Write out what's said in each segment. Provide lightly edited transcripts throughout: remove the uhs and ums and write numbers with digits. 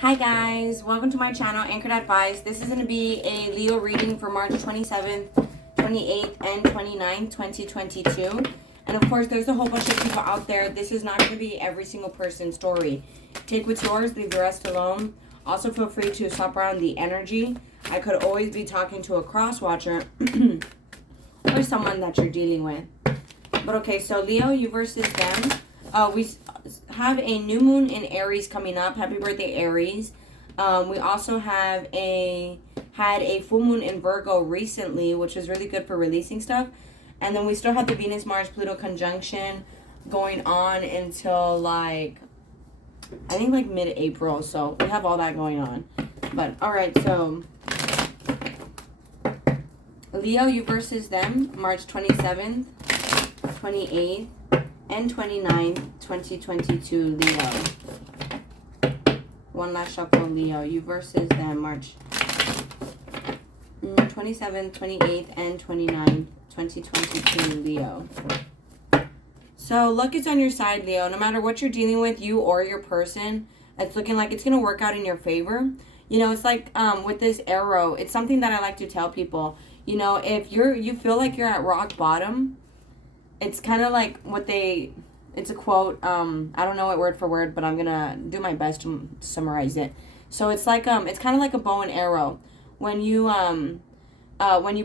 Hi guys, welcome to my channel, Anchored Advice. This is going to be a Leo reading for March 27th, 28th, and 29th, 2022. And of course, there's a whole bunch of people out there. This is not going to be every single person's story. Take what's yours, leave the rest alone. Also, feel free to swap around the energy. I could always be talking to a cross-watcher or someone that you're dealing with. But okay, so Leo, you versus them. We have a new moon in Aries coming up. Happy birthday, Aries. We also had a full moon in Virgo recently, which is really good for releasing stuff. And then we still have the Venus, Mars, Pluto conjunction going on until like, I think like mid-April. So we have all that going on. But all right, so Leo, you versus them, March 27th, 28th, and 29th, 2022, Leo. One last shuffle, Leo. You versus them, March 27th, 28th, and 29th, 2022, Leo. So, luck is on your side, Leo. No matter what you're dealing with, you or your person, it's looking like it's going to work out in your favor. You know, it's like with this arrow, it's something that I like to tell people. You know, if you feel like you're at rock bottom, it's kind of like it's a quote, I don't know it word for word, but I'm going to do my best to summarize it. So it's like, it's kind of like a bow and arrow. When you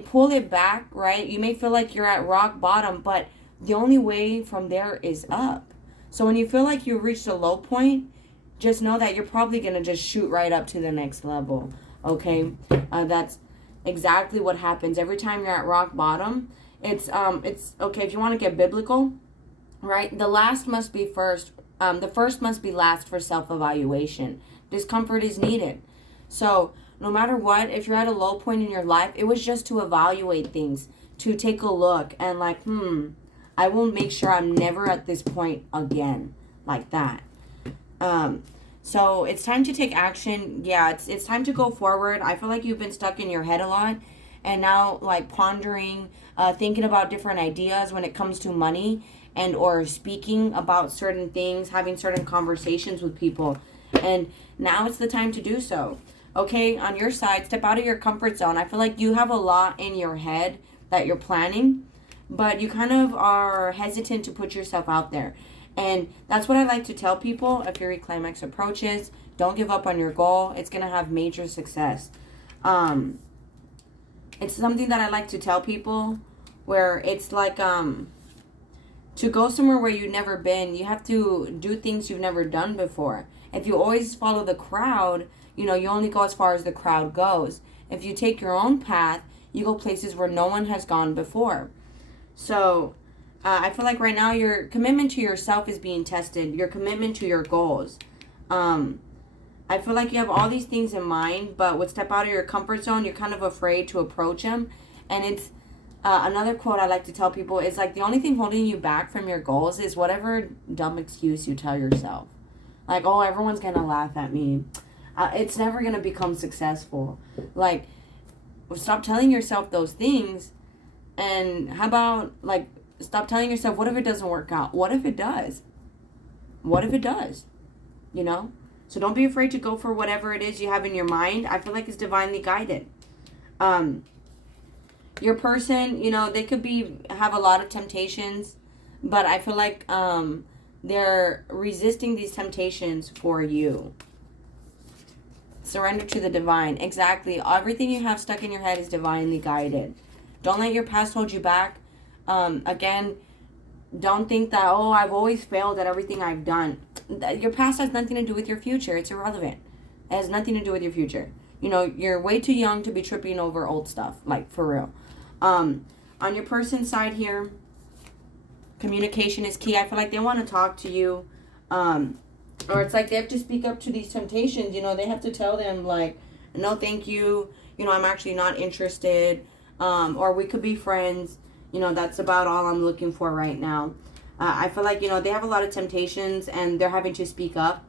pull it back, right, you may feel like you're at rock bottom, but the only way from there is up. So when you feel like you reached a low point, just know that you're probably going to just shoot right up to the next level, okay? That's exactly what happens. Every time you're at rock bottom, it's okay, if you want to get biblical, right? The last must be first. The first must be last for self-evaluation. Discomfort is needed. So no matter what, if you're at a low point in your life, it was just to evaluate things, to take a look and like, I will make sure I'm never at this point again, like that. So it's time to take action. Yeah, it's time to go forward. I feel like you've been stuck in your head a lot. And now, like, pondering, thinking about different ideas when it comes to money and or speaking about certain things, having certain conversations with people. And now it's the time to do so. Okay, on your side, step out of your comfort zone. I feel like you have a lot in your head that you're planning, but you kind of are hesitant to put yourself out there. And that's what I like to tell people. If your climax approaches, don't give up on your goal. It's going to have major success. It's something that I like to tell people where it's like, to go somewhere where you've never been, you have to do things you've never done before. If you always follow the crowd, you know, you only go as far as the crowd goes. If you take your own path, you go places where no one has gone before. So, I feel like right now your commitment to yourself is being tested. Your commitment to your goals. I feel like you have all these things in mind, but with step out of your comfort zone, you're kind of afraid to approach them. And it's another quote I like to tell people is like, the only thing holding you back from your goals is whatever dumb excuse you tell yourself. Like, oh, everyone's going to laugh at me. It's never going to become successful. Like, stop telling yourself those things. And how about, like, stop telling yourself, what if it doesn't work out? What if it does? What if it does? You know? So don't be afraid to go for whatever it is you have in your mind. I feel like it's divinely guided. Your person, you know, they could have a lot of temptations, but I feel like they're resisting these temptations for you. Surrender to the divine. Exactly. Everything you have stuck in your head is divinely guided. Don't let your past hold you back. Again, don't think that, oh, I've always failed at everything I've done. Your past has nothing to do with your future. It's irrelevant. It has nothing to do with your future. You know, you're way too young to be tripping over old stuff, like, for real. On your person's side here, communication is key. I feel like they want to talk to you. Or it's like they have to speak up to these temptations. You know, they have to tell them, like, no, thank you. You know, I'm actually not interested. Or we could be friends. You know, that's about all I'm looking for right now. I feel like, you know, they have a lot of temptations and they're having to speak up.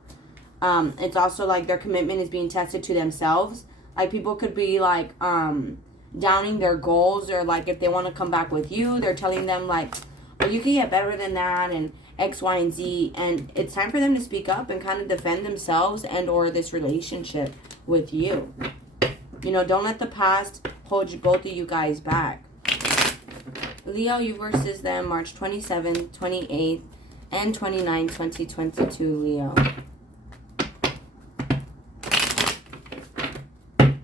It's also like their commitment is being tested to themselves. Like, people could be like downing their goals, or like if they want to come back with you, they're telling them like, well, you can get better than that, and X, Y, and Z. And it's time for them to speak up and kind of defend themselves and or this relationship with you. You know, don't let the past hold you, both of you guys back. Leo, you versus them March 27th, 28th, and 29th, 2022, Leo.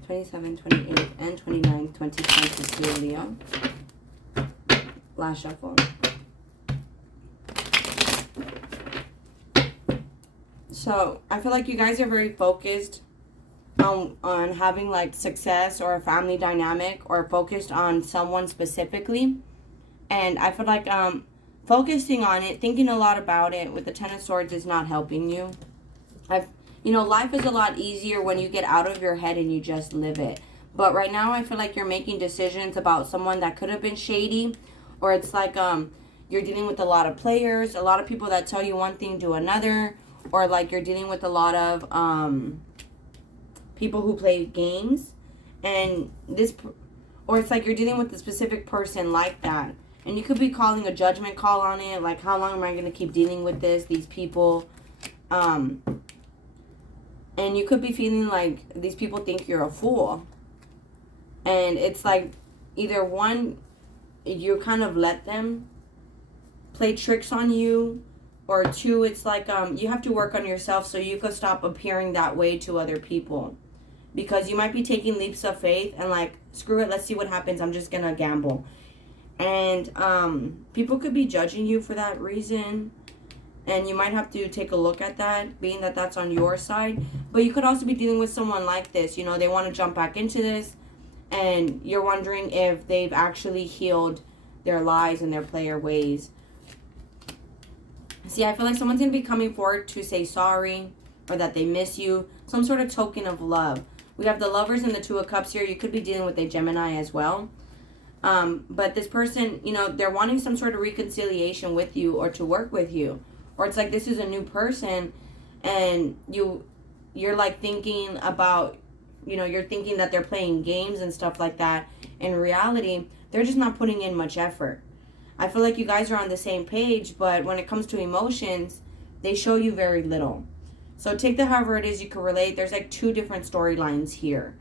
27, 28, and 29, 2022, Leo. Last shuffle. So, I feel like you guys are very focused on having, like, success or a family dynamic, or focused on someone specifically. And I feel like focusing on it, thinking a lot about it with the Ten of Swords is not helping you. You know, life is a lot easier when you get out of your head and you just live it. But right now, I feel like you're making decisions about someone that could have been shady. Or it's like you're dealing with a lot of players. A lot of people that tell you one thing, do another. Or like you're dealing with a lot of people who play games. And this... Or it's like you're dealing with a specific person like that. And you could be calling a judgment call on it. Like, how long am I going to keep dealing with these people? And you could be feeling like these people think you're a fool. And it's like either one, you kind of let them play tricks on you. Or two, it's like you have to work on yourself so you could stop appearing that way to other people. Because you might be taking leaps of faith and like, screw it, let's see what happens. I'm just going to gamble. And people could be judging you for that reason. And you might have to take a look at that, being that that's on your side. But you could also be dealing with someone like this. You know, they want to jump back into this. And you're wondering if they've actually healed their lies and their player ways. See, I feel like someone's going to be coming forward to say sorry. Or that they miss you. Some sort of token of love. We have the Lovers and the Two of Cups here. You could be dealing with a Gemini as well. But this person, you know, they're wanting some sort of reconciliation with you or to work with you. Or it's like this is a new person and you're like thinking about, you know, you're thinking that they're playing games and stuff like that. In reality, they're just not putting in much effort. I feel like you guys are on the same page, but when it comes to emotions, they show you very little. So take that however it is you can relate. There's like two different storylines here.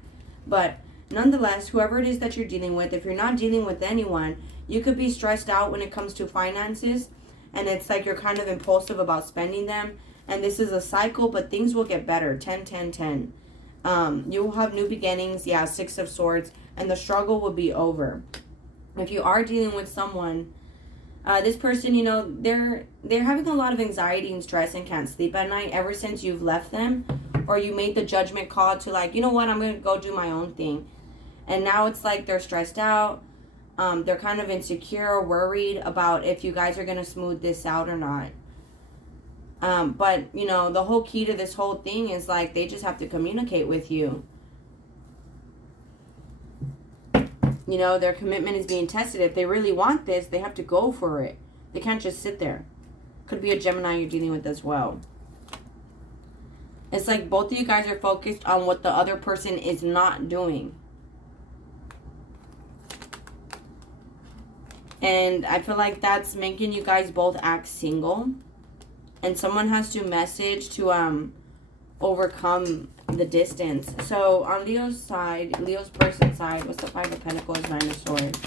But nonetheless, whoever it is that you're dealing with, if you're not dealing with anyone, you could be stressed out when it comes to finances. And it's like you're kind of impulsive about spending them. And this is a cycle, but things will get better. 10, 10, 10. You will have new beginnings. Yeah, Six of Swords. And the struggle will be over. If you are dealing with someone, this person, you know, they're having a lot of anxiety and stress and can't sleep at night ever since you've left them. Or you made the judgment call to like, you know what, I'm going to go do my own thing. And now it's like they're stressed out. They're kind of insecure or worried about if you guys are going to smooth this out or not. But, you know, the whole key to this whole thing is like they just have to communicate with you. You know, their commitment is being tested. If they really want this, they have to go for it. They can't just sit there. Could be a Gemini you're dealing with as well. It's like both of you guys are focused on what the other person is not doing. And I feel like that's making you guys both act single. And someone has to message to overcome the distance. So on Leo's side, Leo's person side, what's the Five of Pentacles, Nine of Swords?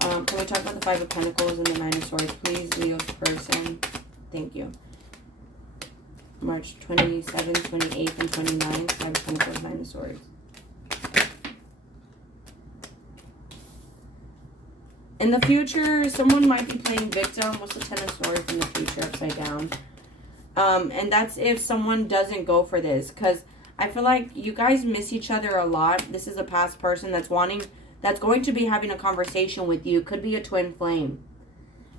Can we talk about the Five of Pentacles and the Nine of Swords, please? Leo's person. Thank you. March 27th, 28th, and 29th. Five of Pentacles, Nine of Swords. In the future, someone might be playing victim. What's the Ten of Swords in the future upside down? And that's if someone doesn't go for this. Because I feel like you guys miss each other a lot. This is a past person that's going to be having a conversation with you. Could be a twin flame.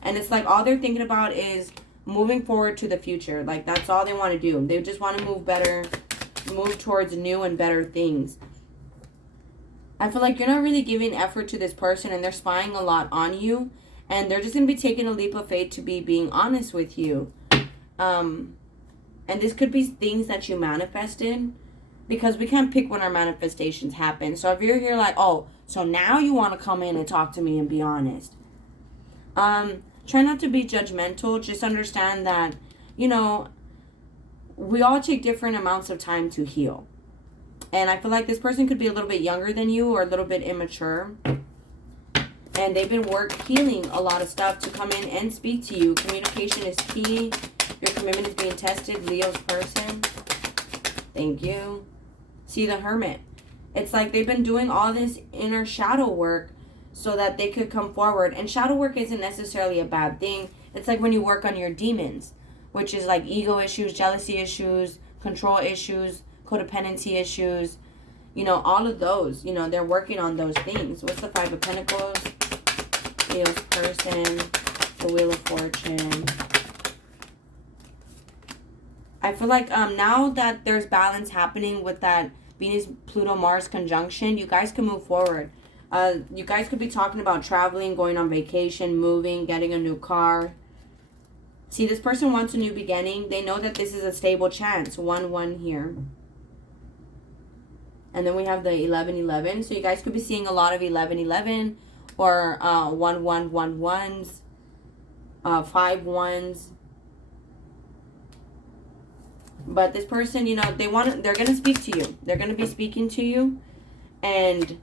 And it's like all they're thinking about is moving forward to the future. Like that's all they want to do. They just want to move better, move towards new and better things. I feel like you're not really giving effort to this person and they're spying a lot on you. And they're just going to be taking a leap of faith to be being honest with you. And this could be things that you manifested. Because we can't pick when our manifestations happen. So if you're here like, oh, so now you want to come in and talk to me and be honest. try not to be judgmental. Just understand that, you know, we all take different amounts of time to heal. And I feel like this person could be a little bit younger than you or a little bit immature. And they've been healing a lot of stuff to come in and speak to you. Communication is key. Your commitment is being tested. Leo's person. Thank you. See, the Hermit. It's like they've been doing all this inner shadow work so that they could come forward. And shadow work isn't necessarily a bad thing. It's like when you work on your demons, which is like ego issues, jealousy issues, control issues, codependency issues. You know, all of those, you know, they're working on those things. What's the Five of Pentacles? Leo's person, the Wheel of Fortune. I feel like now that there's balance happening with that Venus, Pluto, Mars conjunction, you guys can move forward. You guys could be talking about traveling, going on vacation, moving, getting a new car. See, this person wants a new beginning. They know that this is a stable chance. 1-1 here. And then we have the 11-11. So you guys could be seeing a lot of 11-11 or 1-1-1-1s, 5-1s. But this person, you know, they're going to speak to you. They're going to be speaking to you. And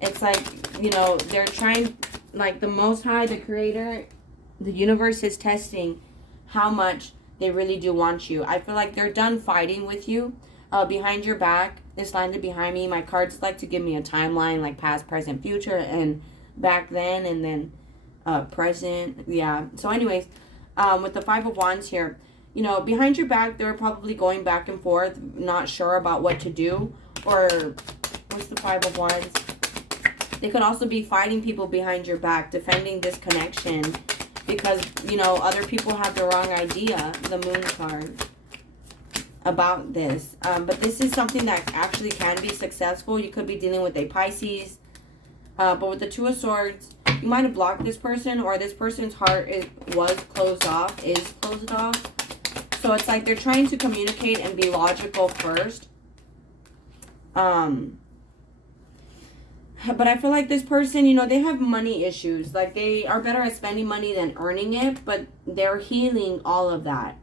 it's like, you know, they're trying, like the Most High, the Creator, the universe is testing how much they really do want you. I feel like they're done fighting with you. Behind your back, this landed behind me. My cards like to give me a timeline, like past, present, future, and back then, and then present. Yeah. So anyways, with the Five of Wands here, you know, behind your back, they're probably going back and forth, not sure about what to do. Or what's the Five of Wands? They could also be fighting people behind your back, defending this connection, because, you know, other people have the wrong idea, the Moon card, about this. But this is something that actually can be successful. You could be dealing with a Pisces. But with the Two of Swords, you might have blocked this person, or this person's heart is closed off. So it's like they're trying to communicate and be logical first. But I feel like this person, you know, they have money issues. Like, they are better at spending money than earning it, but they're healing all of that.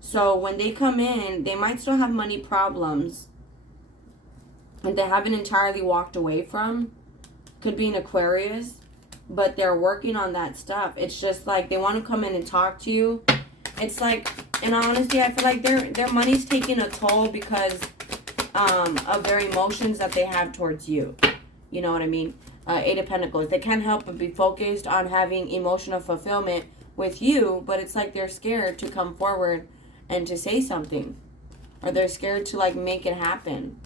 So when they come in, they might still have money problems and they haven't entirely walked away from. Could be an Aquarius, but they're working on that stuff. It's just like they want to come in and talk to you. It's like, in honesty, I feel like their money's taking a toll because of their emotions that they have towards you. You know what I mean? Eight of Pentacles. They can't help but be focused on having emotional fulfillment with you, but it's like they're scared to come forward and to say something. Or they're scared to, like, make it happen.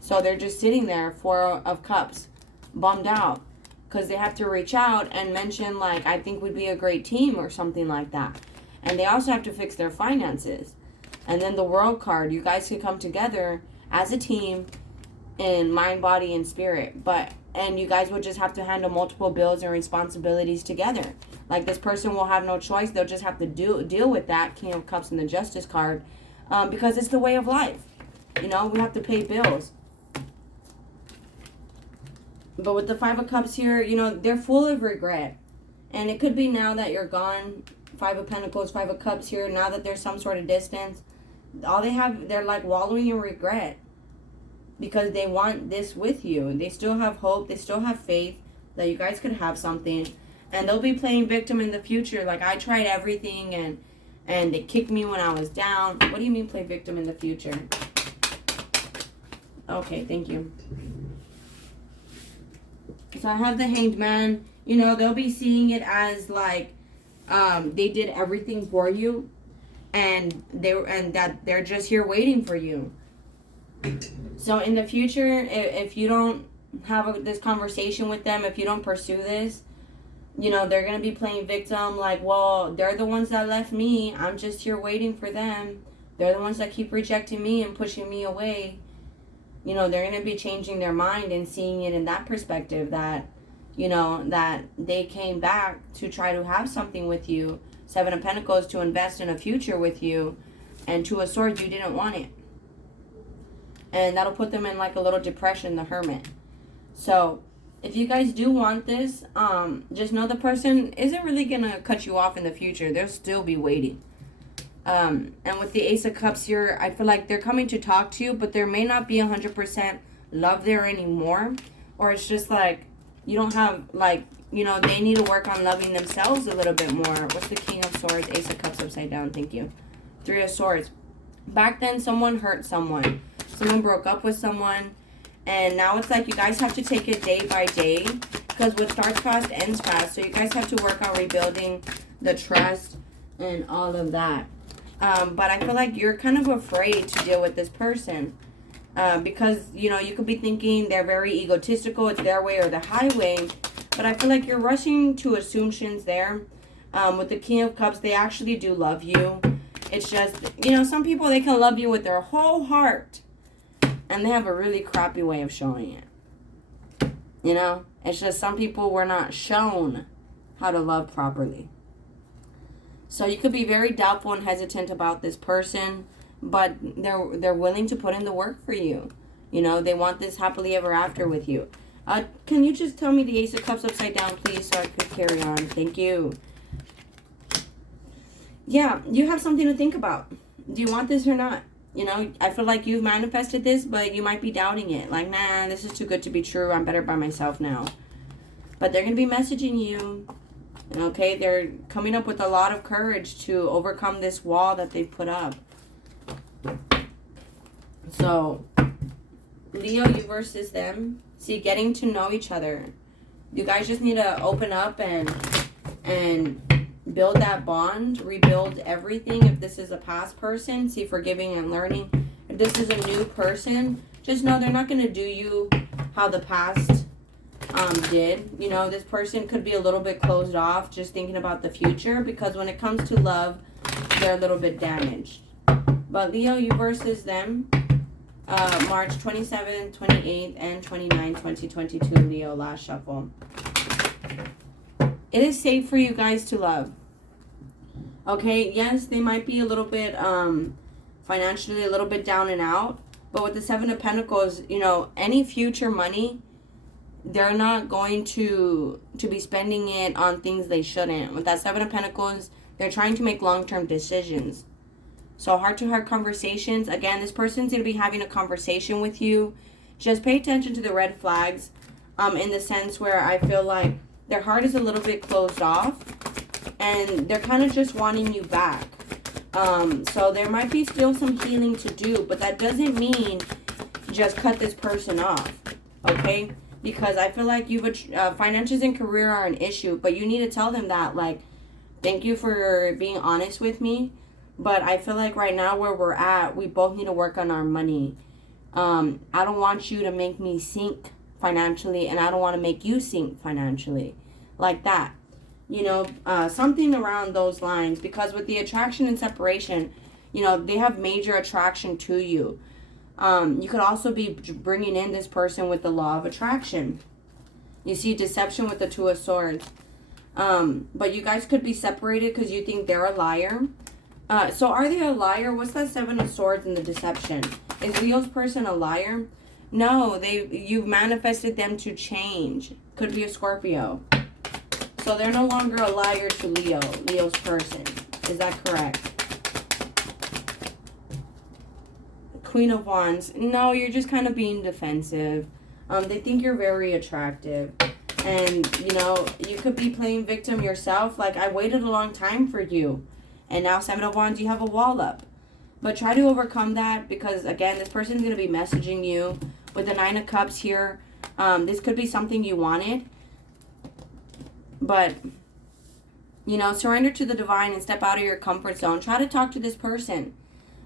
So they're just sitting there, Four of Cups, bummed out. Because they have to reach out and mention, like, I think we'd be a great team or something like that. And they also have to fix their finances. And then the World card. You guys can come together as a team in mind, body, and spirit. And you guys will just have to handle multiple bills and responsibilities together. Like, this person will have no choice. They'll just have to deal with that. King of Cups and the Justice card. Because it's the way of life. You know, we have to pay bills. But with the Five of Cups here, you know, they're full of regret. And it could be now that you're gone. Five of Pentacles, Five of Cups here. Now that there's some sort of distance. All they have, they're like wallowing in regret. Because they want this with you. They still have hope. They still have faith that you guys could have something. And they'll be playing victim in the future. Like, I tried everything and they kicked me when I was down. What do you mean play victim in the future? Okay, thank you. So I have the Hanged Man. You know, they'll be seeing it as like they did everything for you. And that they're just here waiting for you. So in the future, if you don't have this conversation with them, if you don't pursue this, you know, they're going to be playing victim. Like, well, they're the ones that left me. I'm just here waiting for them. They're the ones that keep rejecting me and pushing me away. You know, they're going to be changing their mind and seeing it in that perspective that, you know, that they came back to try to have something with you. Seven of Pentacles to invest in a future with you. And Two of Swords, you didn't want it. And that'll put them in like a little depression, the Hermit. So If you guys do want this, just know the person isn't really going to cut you off in the future. They'll still be waiting. And with the Ace of Cups here, I feel like they're coming to talk to you, but there may not be 100% love there anymore. Or it's just like, you don't have, like, you know, they need to work on loving themselves a little bit more. What's the King of Swords? Ace of Cups upside down. Thank you. Three of Swords. Back then, someone hurt someone. Someone broke up with someone. And now it's like you guys have to take it day by day. Because what starts fast ends fast. So you guys have to work on rebuilding the trust and all of that. But I feel like you're kind of afraid to deal with this person. Because, you know, you could be thinking they're very egotistical. It's their way or the highway. But I feel like you're rushing to assumptions there. With the King of Cups, they actually do love you. It's just, you know, some people, they can love you with their whole heart. And they have a really crappy way of showing it. You know? It's just some people were not shown how to love properly. So you could be very doubtful and hesitant about this person, but they're willing to put in the work for you. You know, they want this happily ever after with you. Can you just tell me the Ace of Cups upside down, please, so I could carry on? Thank you. Yeah, you have something to think about. Do you want this or not? You know, I feel like you've manifested this, but you might be doubting it. Like, nah, this is too good to be true. I'm better by myself now. But they're going to be messaging you. Okay, they're coming up with a lot of courage to overcome this wall that they've put up. So, Leo, you versus them. See, getting to know each other. You guys just need to open up and build that bond. Rebuild everything. If this is a past person, see, forgiving and learning. If this is a new person, just know they're not going to do you how the past did. You know, this person could be a little bit closed off, just thinking about the future, because when it comes to love, they're a little bit damaged. But Leo, you versus them, March 27th, 28th, and 29th, 2022, Leo, last shuffle. It is safe for you guys to love. Okay, yes, they might be a little bit financially a little bit down and out, but with the Seven of Pentacles, you know, any future money, they're not going to be spending it on things they shouldn't. With that Seven of Pentacles, they're trying to make long-term decisions. So heart-to-heart conversations. Again, this person's going to be having a conversation with you. Just pay attention to the red flags in the sense where I feel like their heart is a little bit closed off. And they're kind of just wanting you back. So there might be still some healing to do. But that doesn't mean just cut this person off. Okay? Because I feel like finances and career are an issue. But you need to tell them that. Like, thank you for being honest with me. But I feel like right now where we're at, we both need to work on our money. I don't want you to make me sink financially. And I don't want to make you sink financially. Like that. You know, something around those lines. Because with the attraction and separation, you know, they have major attraction to you. You could also be bringing in this person with the law of attraction. You see deception with the Two of Swords. But you guys could be separated because you think they're a liar. So are they a liar? What's that Seven of Swords in the deception? Is Leo's person a liar? No, you've manifested them to change. Could be a Scorpio. So they're no longer a liar to Leo's person. Is that correct? Queen of Wands. No, you're just kind of being defensive. They think you're very attractive. And, you know, you could be playing victim yourself. Like, I waited a long time for you. And now, Seven of Wands, you have a wall up. But try to overcome that because, again, this person's going to be messaging you. With the Nine of Cups here, this could be something you wanted. But, you know, surrender to the divine and step out of your comfort zone. Try to talk to this person.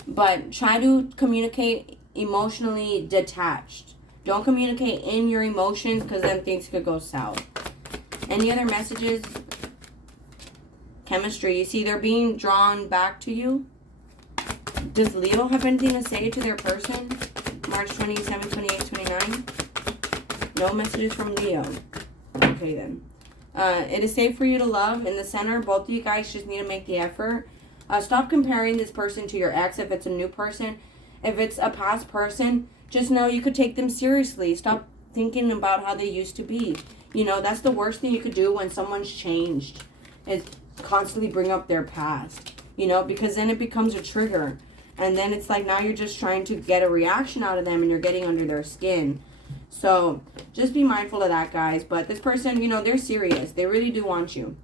But try to communicate emotionally detached. Don't communicate in your emotions because then things could go south. Any other messages? Chemistry. You see, they're being drawn back to you. Does Leo have anything to say to their person? March 27, 28, 29? No messages from Leo. Okay, then. It is safe for you to love. In the center, both of you guys just need to make the effort. Stop comparing this person to your ex if it's a new person. If it's a past person, just know you could take them seriously. Stop thinking about how they used to be. You know, that's the worst thing you could do when someone's changed, is constantly bring up their past, you know, because then it becomes a trigger. And then it's like now you're just trying to get a reaction out of them and you're getting under their skin. So just be mindful of that, guys. But this person, you know, they're serious. They really do want you.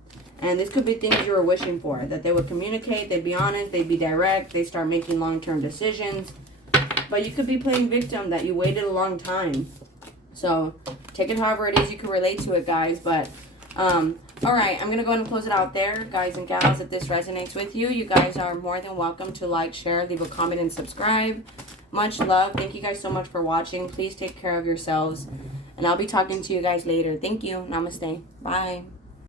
And this could be things you were wishing for, that they would communicate, they'd be honest, they'd be direct, they start making long-term decisions. But you could be playing victim, that you waited a long time. So take it however it is you can relate to it, guys. But all right, I'm going to go ahead and close it out there, guys and gals. If this resonates with you, you guys are more than welcome to like, share, leave a comment, and subscribe. Much love. Thank you guys so much for watching. Please take care of yourselves. And I'll be talking to you guys later. Thank you. Namaste. Bye.